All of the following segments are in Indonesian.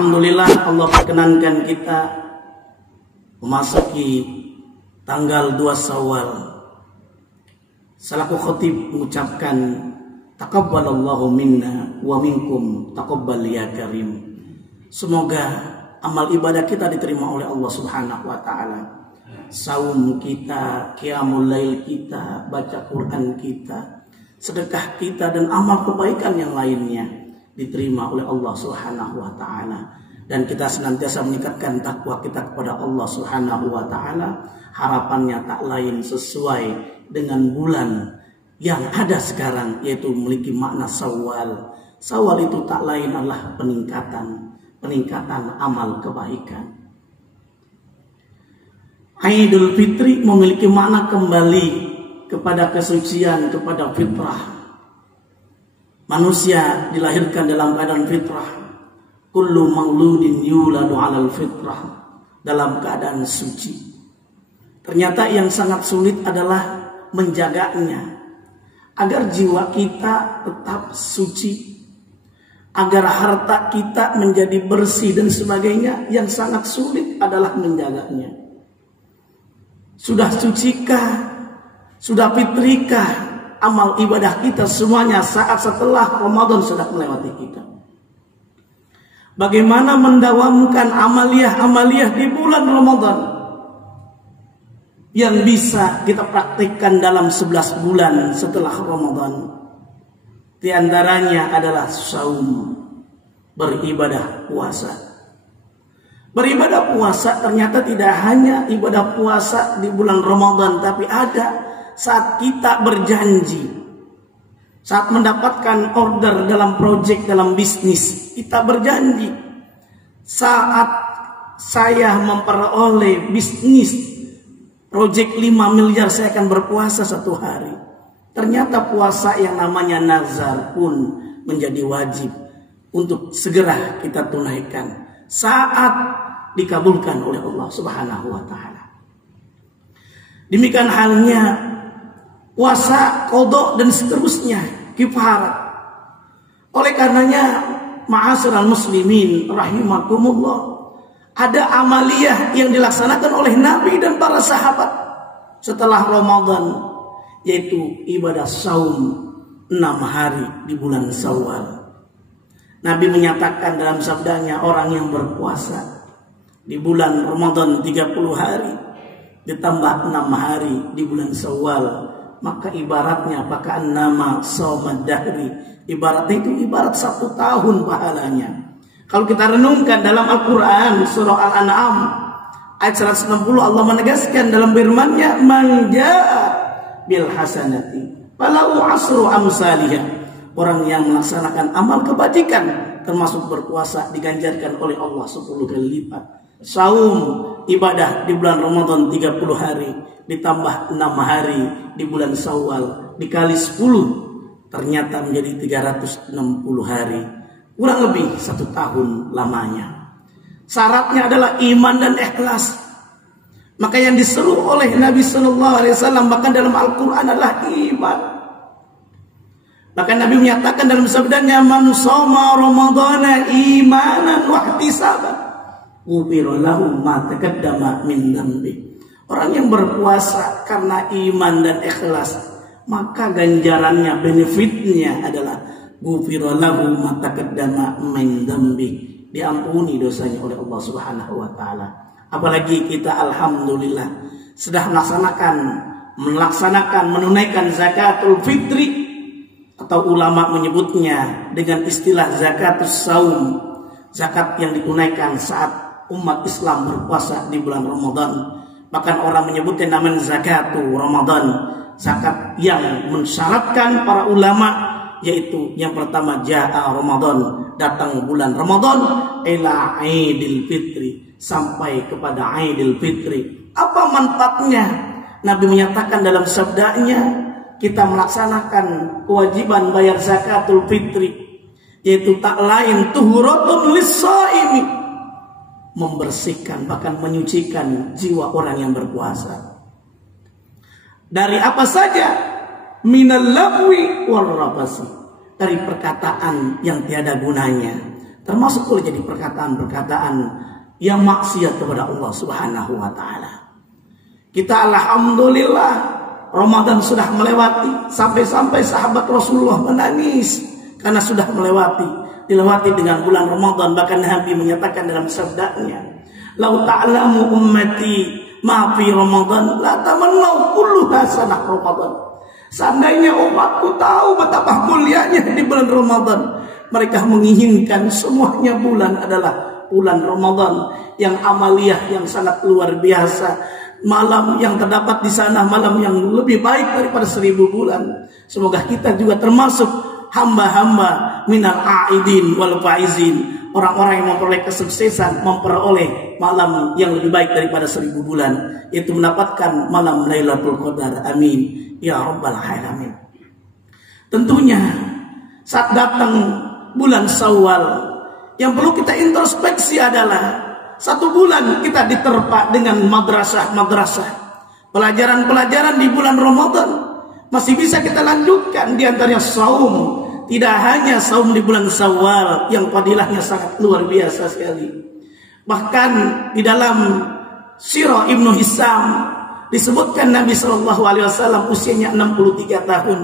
Alhamdulillah Allah perkenankan kita memasuki tanggal 2 Syawal. Selaku khatib mengucapkan taqabbalallahu minna wa minkum taqabbal ya karim. Semoga amal ibadah kita diterima oleh Allah Subhanahu wa taala. Saum kita, qiyamul lail kita, baca Quran kita, sedekah kita dan amal kebaikan yang lainnya diterima oleh Allah Subhanahu wa taala, dan kita senantiasa meningkatkan takwa kita kepada Allah Subhanahu wa taala. Harapannya tak lain sesuai dengan bulan yang ada sekarang, yaitu memiliki makna Syawal. Syawal itu tak lain adalah peningkatan amal kebaikan. Idul Fitri memiliki makna kembali kepada kesucian, kepada fitrah. Manusia dilahirkan dalam keadaan fitrah. Kullu mauludin yuladu 'alal fitrah, dalam keadaan suci. Ternyata yang sangat sulit adalah menjaganya agar jiwa kita tetap suci, agar harta kita menjadi bersih dan sebagainya. Yang sangat sulit adalah menjaganya. Sudah sucikah, sudah fitrikah amal ibadah kita semuanya saat setelah Ramadan sudah melewati kita? Bagaimana mendawamkan amaliyah di bulan Ramadan yang bisa kita praktikkan dalam 11 bulan setelah Ramadan? Di antaranya adalah saum, beribadah puasa. Beribadah puasa ternyata tidak hanya ibadah puasa di bulan Ramadan, tapi ada saat kita berjanji, saat mendapatkan order dalam proyek, dalam bisnis, kita berjanji, saat saya memperoleh bisnis proyek 5 miliar, saya akan berpuasa 1 hari. Ternyata puasa yang namanya nazar pun menjadi wajib untuk segera kita tunaikan saat dikabulkan oleh Allah Subhanahu wa taala. Demikian halnya puasa qada dan seterusnya, kifarat. Oleh karenanya, ma'asyiral muslimin rahimakumullah, ada amaliyah yang dilaksanakan oleh Nabi dan para sahabat setelah Ramadan, yaitu ibadah saum 6 hari di bulan Syawal. Nabi menyatakan dalam sabdanya, orang yang berpuasa di bulan Ramadan 30 hari ditambah 6 hari di bulan Syawal, maka ibaratnya pakaan nama shaumad dahri, ibaratnya itu ibarat 1 tahun pahalanya. Kalau kita renungkan dalam Al-Quran surah Al-An'am ayat 160, Allah menegaskan dalam firman-Nya, man jaa bil hasanati falahu asru amsalihah. Orang yang melaksanakan amal kebajikan termasuk berpuasa diganjarkan oleh Allah 10 kali lipat. Saum, ibadah di bulan Ramadan 30 hari ditambah 6 hari di bulan Syawal dikali 10 ternyata menjadi 360 hari, kurang lebih 1 tahun lamanya. Syaratnya adalah iman dan ikhlas. Maka yang diseru oleh Nabi Sallallahu Alaihi Wasallam bahkan dalam Al-Quran adalah iman. Maka Nabi menyatakan dalam sabdanya, man shoma ramadhana imanan wa ihtisaban ghufira lahu ma taqaddama min dhanbi. Orang yang berpuasa karena iman dan ikhlas, maka ganjarannya, benefitnya adalah ghufira lahu ma taqaddama min dhanbi, diampuni dosanya oleh Allah Subhanahu wa taala. Apalagi kita alhamdulillah sudah melaksanakan menunaikan zakatul fitri, atau ulama menyebutnya dengan istilah zakatus saum, zakat yang ditunaikan saat umat Islam berpuasa di bulan Ramadan. Bahkan orang menyebutnya namanya zakatu Ramadan, zakat yang mensyaratkan para ulama, yaitu yang pertama jaa Ramadan, datang bulan Ramadan, ila Idul Fitri, sampai kepada Idul Fitri. Apa manfaatnya? Nabi menyatakan dalam sabdanya, kita melaksanakan kewajiban bayar zakatul fitri, yaitu tak lain tuhuratun lis-shaimi, membersihkan bahkan menyucikan jiwa orang yang berpuasa dari apa saja, minal lagwi wal rafasi, dari perkataan yang tiada gunanya, termasuk boleh jadi perkataan-perkataan yang maksiat kepada Allah Subhanahu wa taala. Kita alhamdulillah Ramadan sudah melewati, sampai-sampai sahabat Rasulullah menangis karena sudah dilewati dengan bulan Ramadan. Bahkan Nabi menyatakan dalam sabdanya, "Lau ta'lamu ummati ma fi Ramadan la tamannau kulluha sanah Ramadan." Seandainya umatku tahu betapa mulianya di bulan Ramadan, mereka menginginkan semuanya bulan adalah bulan Ramadan yang amaliyah yang sangat luar biasa. Malam yang terdapat di sana malam yang lebih baik daripada 1000 bulan. Semoga kita juga termasuk hamba-hamba minal aidin wal faizin, orang-orang yang memperoleh kesuksesan, memperoleh malam yang lebih baik daripada 1000 bulan, yaitu mendapatkan malam Lailatul Qadar. Amin ya rabbal alamin. Tentunya saat datang bulan Syawal, yang perlu kita introspeksi adalah 1 bulan kita diterpa dengan madrasah-madrasah, pelajaran-pelajaran di bulan Ramadan masih bisa kita lanjutkan, di antaranya saum. Tidak hanya saum di bulan Syawal yang fadilahnya sangat luar biasa sekali. Bahkan di dalam Sirah Ibnu Hisam disebutkan Nabi SAW usianya 63 tahun.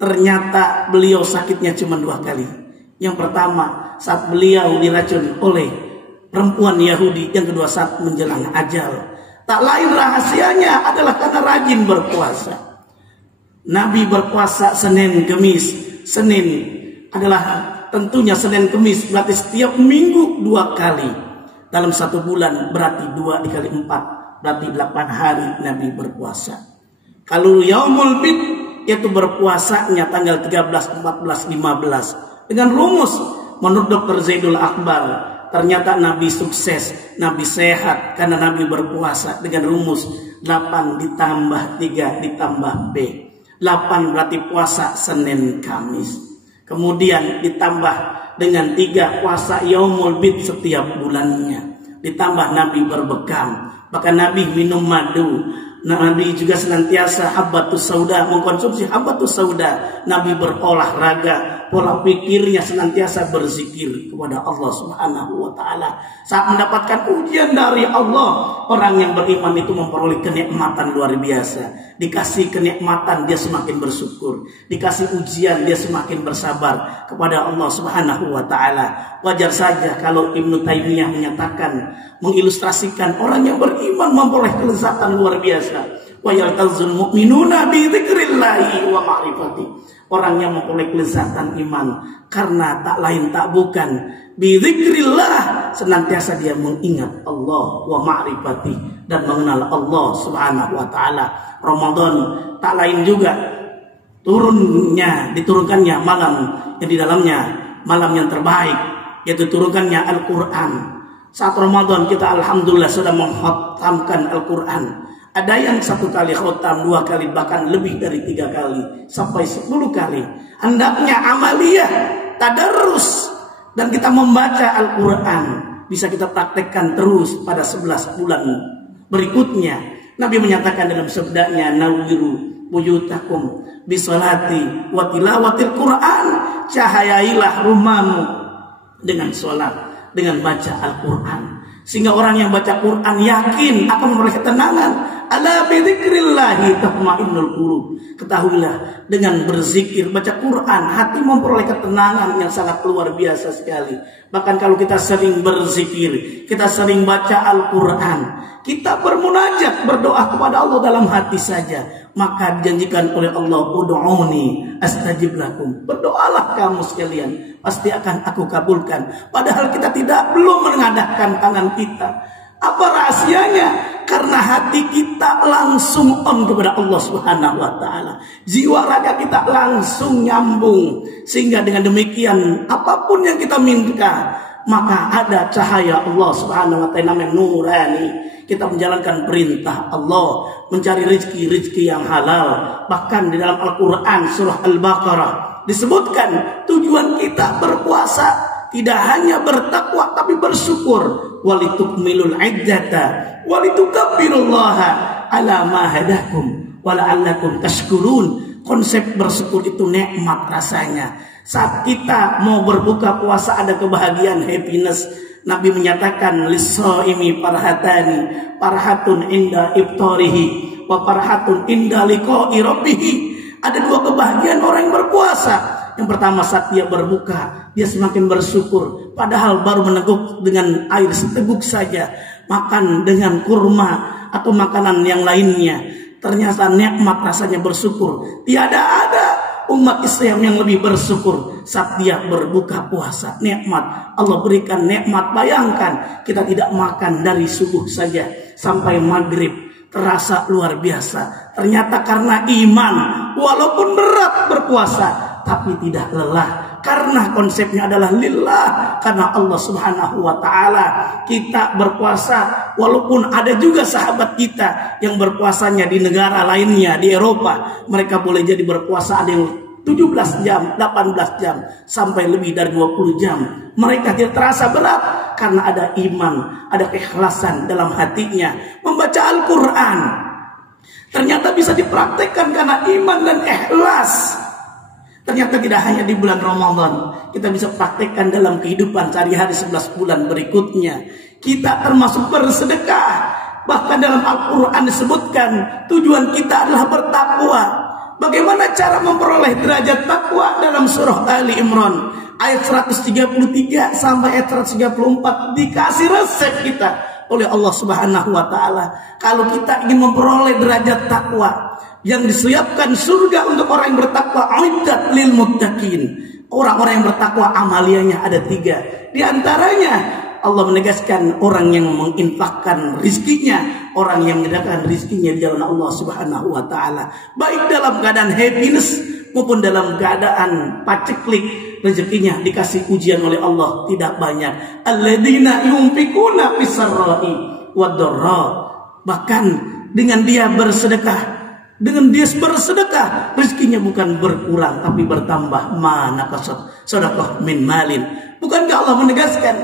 Ternyata beliau sakitnya cuma 2 kali. Yang pertama saat beliau diracun oleh perempuan Yahudi, yang kedua saat menjelang ajal. Tak lain rahasianya adalah karena rajin berpuasa. Nabi berpuasa Senin Kemis. Senin adalah tentunya Senin Kemis, berarti setiap minggu 2 kali. Dalam 1 bulan berarti 2 dikali 4, berarti 8 hari Nabi berpuasa. Kalau Yaumul Bid, yaitu berpuasanya tanggal 13, 14, 15. Dengan rumus menurut Dr. Zaidul Akbar, ternyata Nabi sukses, Nabi sehat karena Nabi berpuasa dengan rumus 8 ditambah 3 ditambah B. 8 berarti puasa Senin Kamis. Kemudian ditambah dengan 3 puasa Yaumul Bid setiap bulannya. Ditambah Nabi berbekam. Bahkan Nabi minum madu. Nabi juga senantiasa habbatus sauda, mengkonsumsi habbatus sauda. Nabi berolahraga, pola pikirnya senantiasa berzikir kepada Allah Subhanahu wa taala. Saat mendapatkan ujian dari Allah, orang yang beriman itu memperoleh kenikmatan luar biasa. Dikasih kenikmatan dia semakin bersyukur, dikasih ujian dia semakin bersabar kepada Allah Subhanahu wa taala. Wajar saja kalau Ibnu Taimiyah menyatakan, mengilustrasikan orang yang beriman memperoleh kelezatan luar biasa. Wa yaltazul mu'minuna bi dzikrillahi wa ma'rifati. Orang yang memperoleh kelezatan iman karena tak lain tak bukan bi dzikrillah, senantiasa dia mengingat Allah wa ma'rifati, dan mengenal Allah Subhanahu wa taala. Ramadan tak lain juga diturunkannya malam yang di dalamnya malam yang terbaik, yaitu turunkannya Al-Qur'an. Saat Ramadan kita alhamdulillah sudah mengkhatamkan Al-Quran. Ada yang 1 kali khatam, 2 kali, bahkan lebih dari 3 kali sampai 10 kali. Hendaknya amaliyah, tadarrus, dan kita membaca Al-Quran bisa kita praktekkan terus pada 11 bulan berikutnya. Nabi menyatakan dalam sabdanya, "Nawwiru buyutakum bisolati wa tilawatil Quran." Cahayailah rumahmu dengan sholat, dengan baca Al-Quran, sehingga orang yang baca Quran yakin akan memperoleh ketenangan. Ala bi dzikrillahi tatma'innul qulub. Ketahuilah dengan berzikir, baca Quran, hati memperoleh ketenangan yang sangat luar biasa sekali. Bahkan kalau kita sering berzikir, kita sering baca Al-Quran, kita bermunajat, berdoa kepada Allah dalam hati saja, maka dijanjikan oleh Allah, ud'uni astajib lakum. Berdoalah kamu sekalian, pasti akan aku kabulkan. Padahal kita belum menengadahkan tangan kita. Apa rahasianya? Karena hati kita langsung on kepada Allah Subhanahu wa taala. Jiwa raga kita langsung nyambung, sehingga dengan demikian apapun yang kita minta, maka ada cahaya Allah Subhanahu wa taala namanya nurani. Kita menjalankan perintah Allah, mencari rezeki yang halal. Bahkan di dalam Al-Quran surah Al-Baqarah disebutkan tujuan kita berpuasa tidak hanya bertakwa tapi bersyukur. Walitukmilul iddata walitukabbirullaha ala ma hadakum wa la'allakum tashkurun. Konsep bersyukur itu nikmat rasanya. Saat kita mau berbuka puasa ada kebahagiaan, happiness. Nabi menyatakan lis-shaimi farhatun inda iftarihi wa farhatun inda liqa'i rabbih. Ada dua kebahagiaan orang yang berpuasa. Yang pertama, saat dia berbuka, dia semakin bersyukur. Padahal baru meneguk dengan air seteguk saja, makan dengan kurma atau makanan yang lainnya, ternyata nikmat, rasanya bersyukur. Tiada ada umat Islam yang lebih bersyukur saat dia berbuka puasa. Nikmat Allah berikan, nikmat. Bayangkan kita tidak makan dari subuh saja sampai maghrib, terasa luar biasa. Ternyata karena iman, walaupun berat berpuasa tapi tidak lelah, karena konsepnya adalah lillah, karena Allah Subhanahu wa taala. Kita berpuasa walaupun ada juga sahabat kita yang berpuasanya di negara lainnya, di Eropa, mereka boleh jadi berpuasa ada yang 17 jam, 18 jam, sampai lebih dari 20 jam. Mereka tidak terasa berat karena ada iman, ada keikhlasan dalam hatinya. Membaca Al-Quran ternyata bisa dipraktekkan karena iman dan ikhlas. Ternyata tidak hanya di bulan Ramadan, kita bisa praktekkan dalam kehidupan sehari-hari 11 bulan berikutnya. Kita termasuk bersedekah. Bahkan dalam Al-Quran disebutkan tujuan kita adalah bertakwa. Bagaimana cara memperoleh derajat takwa? Dalam surah Ali Imran ayat 133 sampai ayat 134 dikasih resep kita oleh Allah Subhanahu wa taala. Kalau kita ingin memperoleh derajat takwa, yang disiapkan surga untuk orang yang bertakwa, uiddat lil muttaqin. Orang-orang yang bertakwa amaliannya ada 3. Di antaranya Allah menegaskan orang yang menginfakkan rizkinya, orang yang menyediakan rizkinya di jalan Allah Subhanahu wa taala, baik dalam keadaan happiness maupun dalam keadaan paceklik, rezekinya dikasih ujian oleh Allah tidak banyak. Alladzina yunfikuna fis-sarra'i wad-dharra. Bahkan dengan dia bersedekah, rezekinya bukan berkurang tapi bertambah. Mana kasat sedekah min malin. Bukankah Allah menegaskan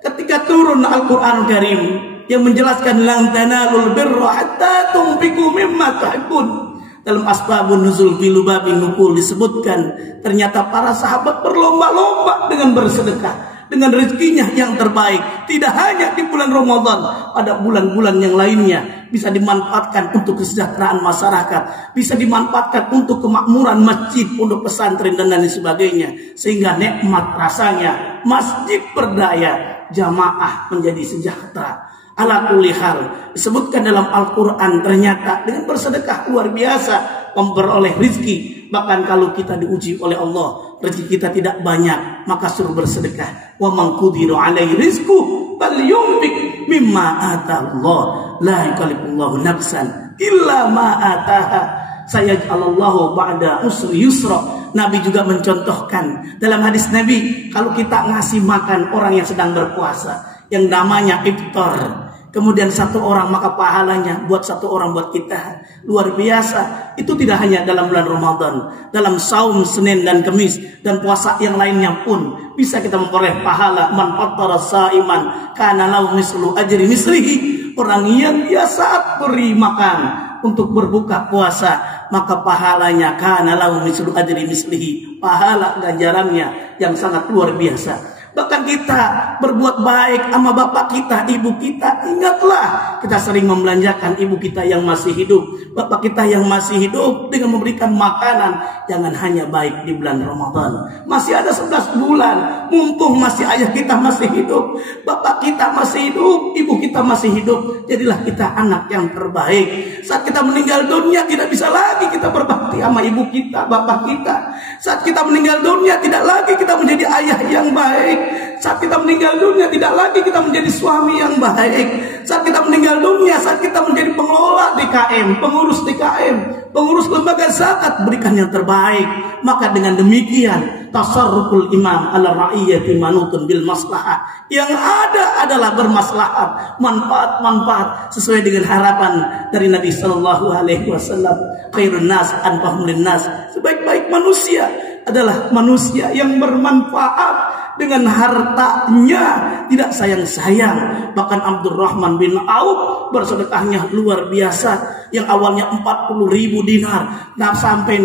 ketika turun Al-Quran Karim yang menjelaskan lan tanalul birra hatta tunfiqu mimma tuhibbun. Dalam asbabun nuzul fi lubabin nukul disebutkan ternyata para sahabat berlomba-lomba dengan bersedekah, dengan rezekinya yang terbaik. Tidak hanya di bulan Ramadan, pada bulan-bulan yang lainnya bisa dimanfaatkan untuk kesejahteraan masyarakat, bisa dimanfaatkan untuk kemakmuran masjid, pondok pesantren dan lain sebagainya, sehingga nikmat rasanya masjid berdaya, jamaah menjadi sejahtera. Ala kulli hal disebutkan dalam Al-Quran ternyata dengan bersedekah luar biasa memperoleh rizki. Bahkan kalau kita diuji oleh Allah, rezeki kita tidak banyak, maka suruh bersedekah. Wa man qudira alaihi rizquhu falyunfiq mimma ataallah la yukallifullahu nafsan illa ma ataha sayaj'alallahu ba'da usri yusra. Nabi juga mencontohkan dalam hadis Nabi, kalau kita ngasih makan orang yang sedang berpuasa, yang namanya iftar, kemudian 1 orang, maka pahalanya buat 1 orang buat kita. Luar biasa. Itu tidak hanya dalam bulan Ramadan, dalam saum Senin dan Kamis dan puasa yang lainnya pun bisa kita memperoleh pahala. Man fattara saiman kana lahu mislu ajri mislihi. Orang yang dia saat beri makan untuk berbuka puasa, maka pahalanya kana lahu mislu ajri mislihi. Pahala ganjarannya yang sangat luar biasa. Bahkan kita berbuat baik sama bapak kita, ibu kita, ingatlah kita sering membelanjakan ibu kita yang masih hidup, bapak kita yang masih hidup dengan memberikan makanan. Jangan hanya baik di bulan Ramadan, masih ada 11 bulan, mumpung masih ayah kita masih hidup, bapak kita masih hidup, ibu kita masih hidup. Jadilah kita anak yang terbaik. Saat kita meninggal dunia tidak bisa lagi kita berbakti sama ibu kita, bapak kita. Saat kita meninggal dunia tidak lagi kita menjadi ayah yang baik. Saat kita meninggal dunia tidak lagi kita menjadi suami yang baik. Saat kita meninggal dunia, saat kita menjadi pengelola DKM, pengurus DKM, pengurus lembaga zakat, berikan yang terbaik. Maka dengan demikian tasarruful imam ala ra'iyati manutun bil maslahah. Yang ada adalah bermaslahat, manfaat-manfaat sesuai dengan harapan dari Nabi sallallahu alaihi wasallam. Khairun nas anfa'uhum linnas. Sebaik-baik manusia adalah manusia yang bermanfaat dengan hartanya, tidak sayang-sayang. Bahkan Abdurrahman bin Auf bersedekahnya luar biasa, yang awalnya 40.000 dinar, nah sampai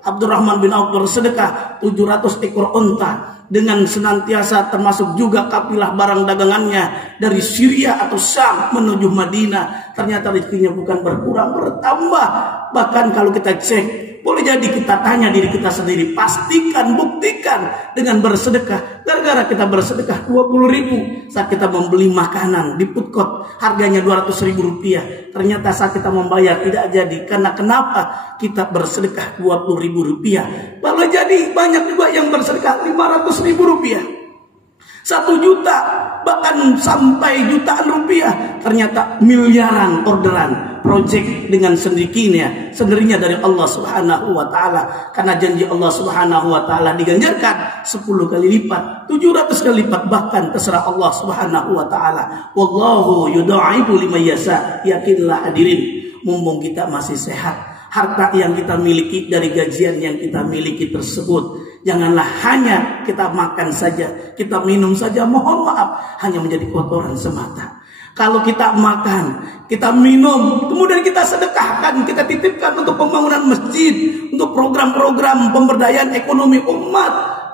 Abdurrahman bin Auf bersedekah 700 ekor unta dengan senantiasa termasuk juga kafilah barang dagangannya dari Syria atau Syam menuju Madinah. Ternyata rezekinya bukan berkurang, bertambah. Bahkan kalau kita cek, boleh jadi kita tanya diri kita sendiri, pastikan, buktikan dengan bersedekah. Gara-gara kita bersedekah 20.000 saat kita membeli makanan di food court harganya 200.000 rupiah, ternyata saat kita membayar tidak jadi. Karena kenapa? Kita bersedekah 20.000 rupiah. Boleh jadi banyak juga yang bersedekah 500.000 rupiah, 1 juta, bahkan sampai jutaan rupiah. Ternyata miliaran orderan project dengan sendirinya dari Allah Subhanahu wa taala. Karena janji Allah Subhanahu wa taala diganjarkan 10 kali lipat, 700 kali lipat, bahkan terserah Allah Subhanahu wa taala. Wallahu yudha'ifu liman yasha. Yakinlah hadirin, mumpung kita masih sehat, harta yang kita miliki dari gajian yang kita miliki tersebut, janganlah hanya kita makan saja, kita minum saja, mohon maaf, hanya menjadi kotoran semata. Kalau kita makan, kita minum, kemudian kita sedekahkan, kita titipkan untuk pembangunan masjid, untuk program-program pemberdayaan ekonomi umat,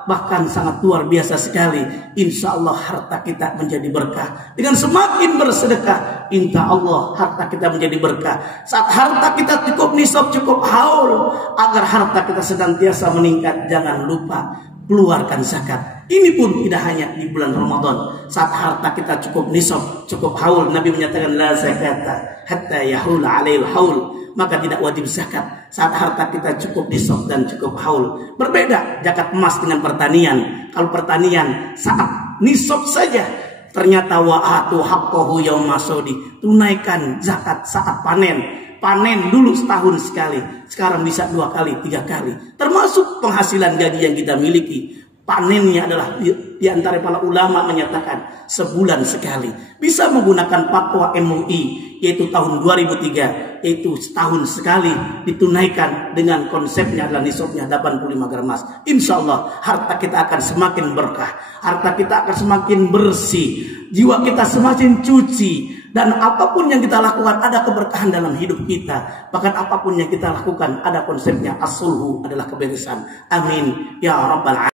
bahkan sangat luar biasa sekali. Insya Allah harta kita menjadi berkah. Dengan semakin bersedekah, insya Allah harta kita menjadi berkah. Saat harta kita cukup nisab, cukup haul, agar harta kita senantiasa meningkat, jangan lupa keluarkan zakat. Ini pun tidak hanya di bulan Ramadan. Saat harta kita cukup nisab, cukup haul, Nabi menyatakan la zakata hatta yahula alail haul, maka tidak wajib zakat saat harta kita cukup nisab dan cukup haul. Berbeda zakat emas dengan pertanian. Kalau pertanian saat nisab saja, ternyata wa'atu haqqahu yauma sodi, tunaikan zakat saat panen. Panen dulu setahun sekali, sekarang bisa 2 kali, 3 kali. Termasuk penghasilan gaji yang kita miliki, panennya adalah di antara para ulama menyatakan sebulan sekali. Bisa menggunakan fatwa MUI, yaitu tahun 2003, yaitu setahun sekali ditunaikan dengan konsepnya adalah nisabnya 85 gram emas. Insya Allah harta kita akan semakin berkah, harta kita akan semakin bersih, jiwa kita semakin cuci. Dan apapun yang kita lakukan ada keberkahan dalam hidup kita. Bahkan apapun yang kita lakukan ada konsepnya as-sulhu, adalah keberesan. Amin ya rabbal alamin.